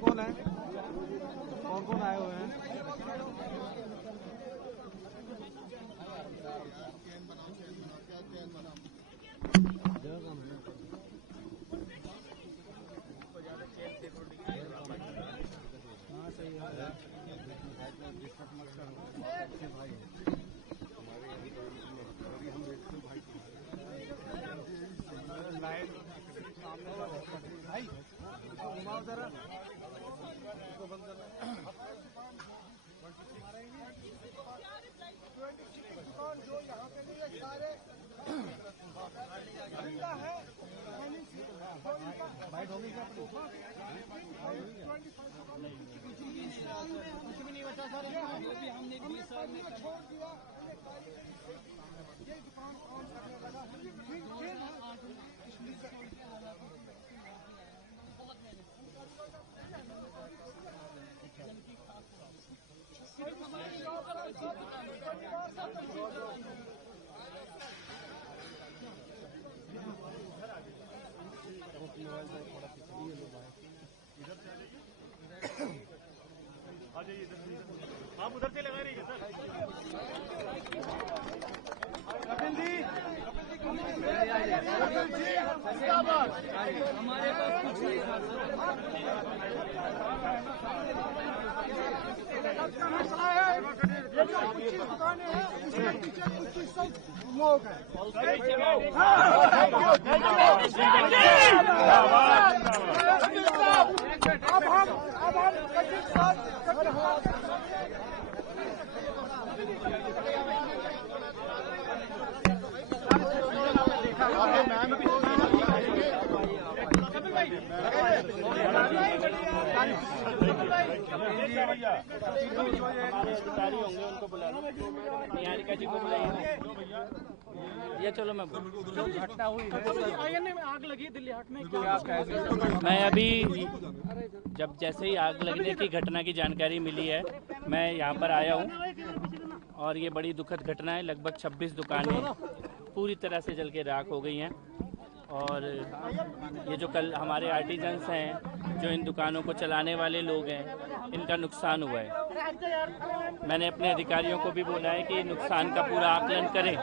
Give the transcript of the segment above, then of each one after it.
कौन है? कौन कौन आए हुए हैं? जो यहाँ पे नहीं है सारे है कुछ भी नहीं बचा सर, हमने 20 साल में छोड़ दिया। ये दुकान ऑन करने लगा आप उधर से लगा रही है सर। कपिल जी, हमारे पास कुछ नहीं था दुकानें हैं, इसके पीछे 2500 लोग हैं। अब हम कटिंग साथ अधिकारी होंगे उनको बुलाना, निहारिका जी को बुलाइए। ये चलो मैं घटना हुई में आग लगी दिल्ली हाट में, क्या मैं अभी जब जैसे ही आग लगने की घटना की जानकारी मिली है मैं यहाँ पर आया हूँ और ये बड़ी दुखद घटना है। लगभग 26 दुकानें पूरी तरह से जल के राख हो गई हैं और ये जो कल हमारे आर्टिजन्स हैं, जो इन दुकानों को चलाने वाले लोग हैं, इनका नुकसान हुआ है। मैंने अपने अधिकारियों को भी बोला है कि नुकसान का पूरा आकलन करें,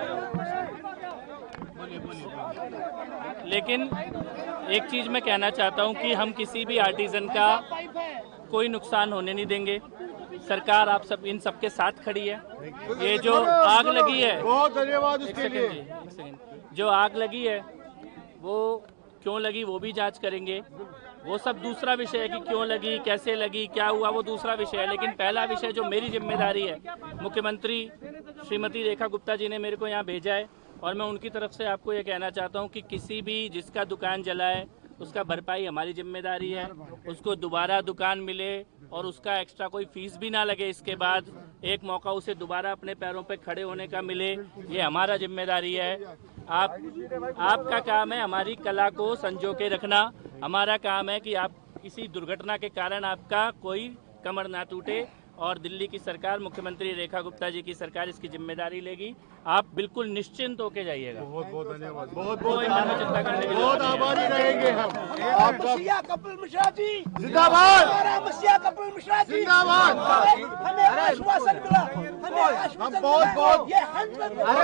लेकिन एक चीज़ मैं कहना चाहता हूं कि हम किसी भी आर्टिजन का कोई नुकसान होने नहीं देंगे। सरकार आप सब इन सबके साथ खड़ी है। ये जो आग लगी है, बहुत धन्यवाद एक उसके लिए। सेकंड, जो आग लगी है वो क्यों लगी वो भी जांच करेंगे। वो सब दूसरा विषय है कि क्यों लगी, कैसे लगी, क्या हुआ, वो दूसरा विषय है। लेकिन पहला विषय जो मेरी जिम्मेदारी है, मुख्यमंत्री श्रीमती रेखा गुप्ता जी ने मेरे को यहाँ भेजा है और मैं उनकी तरफ से आपको ये कहना चाहता हूँ कि किसी भी जिसका दुकान जला है उसका भरपाई हमारी जिम्मेदारी है। उसको दोबारा दुकान मिले और उसका एक्स्ट्रा कोई फीस भी ना लगे। इसके बाद एक मौका उसे दोबारा अपने पैरों पे खड़े होने का मिले, ये हमारा जिम्मेदारी है। आपका काम है हमारी कला को संजो के रखना। हमारा काम है कि आप किसी दुर्घटना के कारण आपका कोई कमर ना टूटे और दिल्ली की सरकार, मुख्यमंत्री रेखा गुप्ता जी की सरकार इसकी जिम्मेदारी लेगी। आप बिल्कुल निश्चिंत होके जाइएगा। बहुत बहुत धन्यवाद, बहुत कोई मन में चिंता करने की बहुत आभारी रहेंगे हम आपका। मसीहा कपिल मिश्रा जी जिंदाबाद, मसीहा कपिल मिश्रा जी जिंदाबाद। हमें आश्वासन मिला, हमें हम बहुत बहुत ये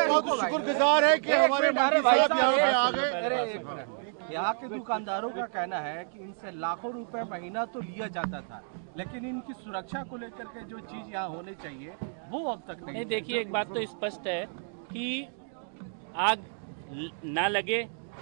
बहुत शुक्रगुजार है कि हमारे मंत्री साहब यहाँ पे आ गए। यहाँ के दुकानदारों का कहना है कि इनसे लाखों रुपए महीना तो लिया जाता था, लेकिन इनकी सुरक्षा को लेकर के जो चीज यहाँ होनी चाहिए वो अब तक नहीं। देखिए, एक बात तो स्पष्ट है कि आग ना लगे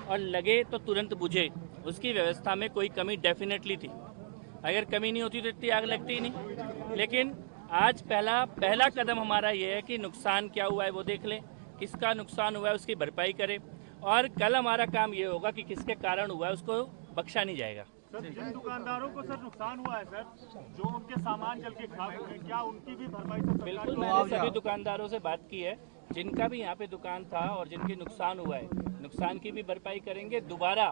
और लगे तो तुरंत बुझे, उसकी व्यवस्था में कोई कमी डेफिनेटली थी। अगर कमी नहीं होती तो इतनी आग लगती ही नहीं। लेकिन आज पहला कदम हमारा ये है कि नुकसान क्या हुआ है वो देख लें, किसका नुकसान हुआ है उसकी भरपाई करें और कल हमारा काम ये होगा कि किसके कारण हुआ है उसको बख्शा नहीं जाएगा। सर, जिन दुकानदारों को सर नुकसान हुआ है सर, जो उनके सामान जल के खाक हो गए, क्या उनकी भी भरपाई सर? बिल्कुल, मैंने सभी दुकानदारों से बात की है जिनका भी यहाँ पे दुकान था और जिनके नुकसान हुआ है, नुकसान की भी भरपाई करेंगे। दोबारा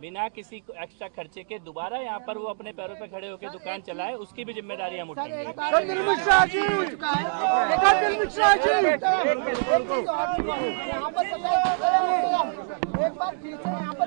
बिना किसी को एक्स्ट्रा खर्चे के दोबारा यहाँ पर वो अपने पैरों पे खड़े होकर दुकान चलाए, उसकी भी जिम्मेदारी हम उठाएंगे। मिश्रा जी एक बार पीछे यहाँ पर